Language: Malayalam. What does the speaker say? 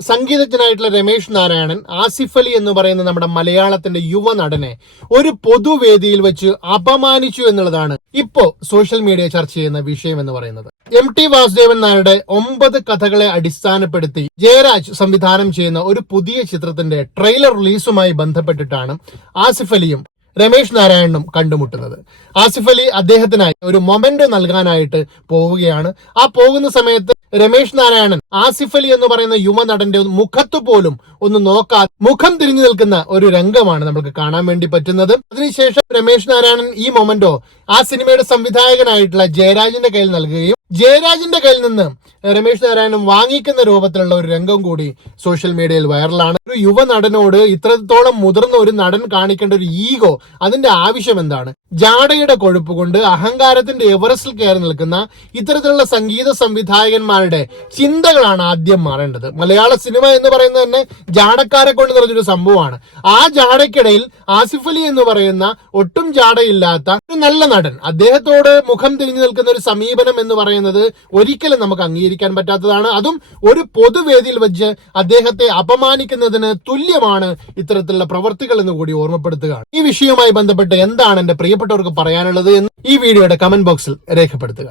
സംഗീതജ്ഞനായിട്ടുള്ള രമേഷ് നാരായണൻ ആസിഫ് അലി എന്ന് പറയുന്ന നമ്മുടെ മലയാളത്തിന്റെ യുവ നടനെ ഒരു പൊതുവേദിയിൽ വെച്ച് അപമാനിച്ചു എന്നുള്ളതാണ് ഇപ്പോ സോഷ്യൽ മീഡിയ ചർച്ച ചെയ്യുന്ന വിഷയം എന്ന് പറയുന്നത്. എം ടി വാസുദേവൻ നായരുടെ ഒമ്പത് കഥകളെ അടിസ്ഥാനപ്പെടുത്തി ജയരാജ് സംവിധാനം ചെയ്യുന്ന ഒരു പുതിയ ചിത്രത്തിന്റെ ട്രെയിലർ റിലീസുമായി ബന്ധപ്പെട്ടിട്ടാണ് ആസിഫ് അലിയും രമേഷ് നാരായണനും കണ്ടുമുട്ടുന്നത്. ആസിഫ് അലി അദ്ദേഹത്തിനായി ഒരു മൊമെന്റ് നൽകാനായിട്ട് പോവുകയാണ്. ആ പോകുന്ന സമയത്ത് രമേഷ് നാരായണൻ ആസിഫ് അലി എന്ന് പറയുന്ന യുവ നടന്റെ മുഖത്ത് പോലും ഒന്ന് നോക്കാതെ മുഖം തിരിഞ്ഞു നിൽക്കുന്ന ഒരു രംഗമാണ് നമുക്ക് കാണാൻ വേണ്ടി പറ്റുന്നത്. അതിനുശേഷം രമേശ് നാരായണൻ ഈ മൊമെന്റോ ആ സിനിമയുടെ സംവിധായകനായിട്ടുള്ള ജയരാജിന്റെ കയ്യിൽ നൽകുകയും ജയരാജിന്റെ കയ്യിൽ നിന്ന് രമേശ് നാരായണൻ വാങ്ങിക്കുന്ന രൂപത്തിലുള്ള ഒരു രംഗം കൂടി സോഷ്യൽ മീഡിയയിൽ വൈറലാണ്. ഒരു യുവ നടനോട് ഇത്രത്തോളം മുതിർന്ന ഒരു നടൻ കാണിക്കേണ്ട ഒരു ഈഗോ അതിന്റെ ആവശ്യം എന്താണ്? ജാടയുടെ കൊഴുപ്പ് കൊണ്ട് അഹങ്കാരത്തിന്റെ എവറസ്റ്റിൽ കയറി നിൽക്കുന്ന ഇത്തരത്തിലുള്ള സംഗീത സംവിധായകന്മാരുടെ ചിന്തകളാണ് ആദ്യം മാറേണ്ടത്. മലയാള സിനിമ എന്ന് പറയുന്നത് തന്നെ ജാടക്കാരെ കൊണ്ട് നിറഞ്ഞൊരു സംഭവമാണ്. ആ ജാടയ്ക്കിടയിൽ ആസിഫ് അലി എന്ന് പറയുന്ന ഒട്ടും ജാടയില്ലാത്ത ഒരു നല്ല നടൻ അദ്ദേഹത്തോട് മുഖം തിരിഞ്ഞു നിൽക്കുന്ന ഒരു സമീപനം എന്ന് പറയുന്നത് ഒരിക്കലും നമുക്ക് അംഗീകരിക്കാൻ പറ്റാത്തതാണ്. അതും ഒരു പൊതുവേദിയിൽ വെച്ച് അദ്ദേഹത്തെ അപമാനിക്കുന്നതിന് തുല്യമാണ് ഇത്തരത്തിലുള്ള പ്രവർത്തികൾ എന്ന് കൂടി ഓർമ്മപ്പെടുത്തുകയാണ്. ഈ വിഷയവുമായി ബന്ധപ്പെട്ട് എന്താണ് എന്റെ പ്രിയപ്പെട്ടവർക്ക് പറയാനുള്ളത് എന്ന് ഈ വീഡിയോയുടെ കമന്റ് ബോക്സിൽ രേഖപ്പെടുത്തുക.